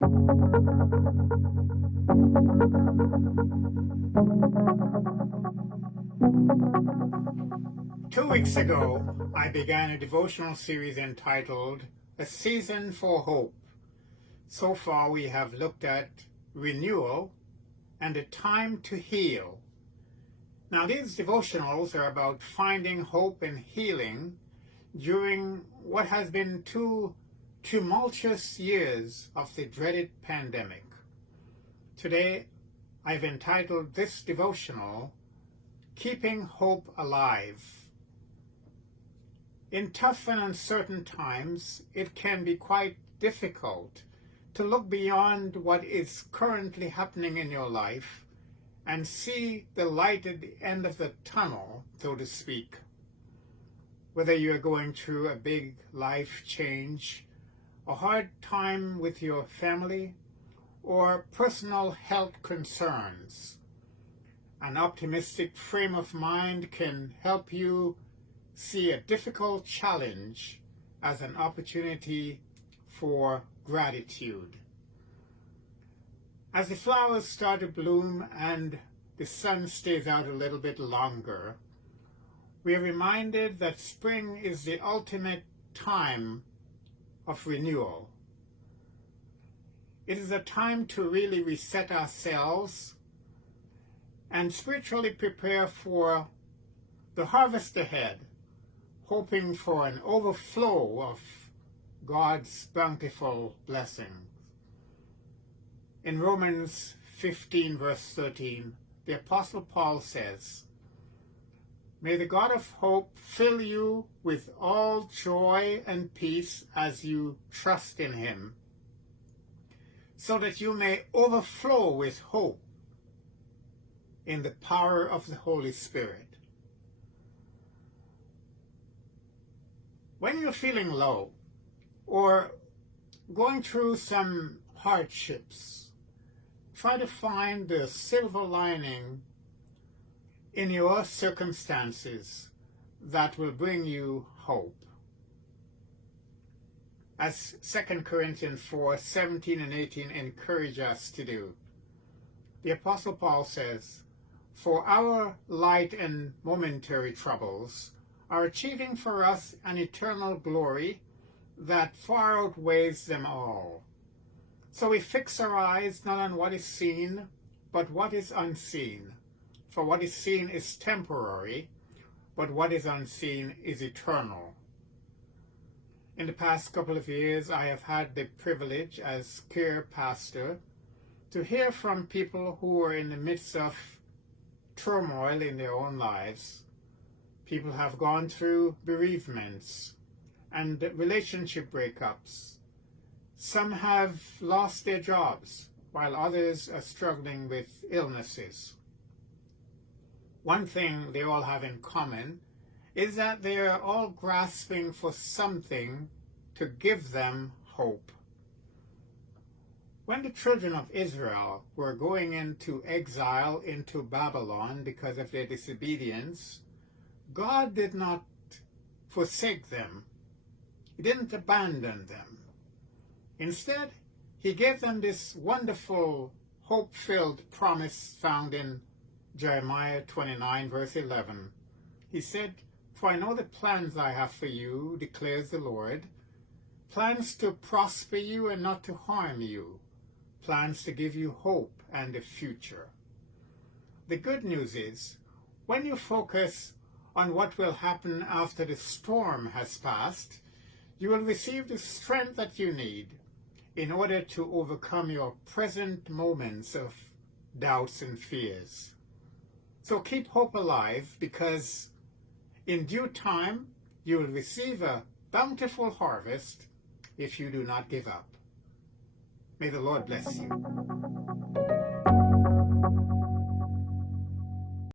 2 weeks ago, I began a devotional series entitled A Season for Hope. So far, we have looked at renewal and a time to heal. Now, these devotionals are about finding hope and healing during what has been 2 tumultuous years of the dreaded pandemic. Today, I've entitled this devotional, Keeping Hope Alive. In tough and uncertain times, it can be quite difficult to look beyond what is currently happening in your life and see the light at the end of the tunnel, so to speak. Whether you're going through a big life change, a hard time with your family, or personal health concerns, an optimistic frame of mind can help you see a difficult challenge as an opportunity for gratitude. As the flowers start to bloom and the sun stays out a little bit longer, we are reminded that spring is the ultimate time of renewal. It is a time to really reset ourselves and spiritually prepare for the harvest ahead, hoping for an overflow of God's bountiful blessings. In Romans 15, verse 13, the Apostle Paul says, "May the God of hope fill you with all joy and peace as you trust in him, so that you may overflow with hope in the power of the Holy Spirit." When you're feeling low or going through some hardships, try to find the silver lining in your circumstances that will bring you hope. As 2 Corinthians 4:17 and 18 encourage us to do, the Apostle Paul says, "For our light and momentary troubles are achieving for us an eternal glory that far outweighs them all. So we fix our eyes not on what is seen, but what is unseen. For what is seen is temporary, but what is unseen is eternal." In the past couple of years, I have had the privilege as care pastor to hear from people who are in the midst of turmoil in their own lives. People have gone through bereavements and relationship breakups. Some have lost their jobs, while others are struggling with illnesses. One thing they all have in common is that they are all grasping for something to give them hope. When the children of Israel were going into exile into Babylon because of their disobedience, God did not forsake them. He didn't abandon them. Instead, he gave them this wonderful, hope-filled promise found in Jeremiah 29, verse 11. He said, "For I know the plans I have for you, declares the Lord, plans to prosper you and not to harm you, plans to give you hope and a future." The good news is, when you focus on what will happen after the storm has passed, you will receive the strength that you need in order to overcome your present moments of doubts and fears. So keep hope alive, because in due time you will receive a bountiful harvest if you do not give up. May the Lord bless you.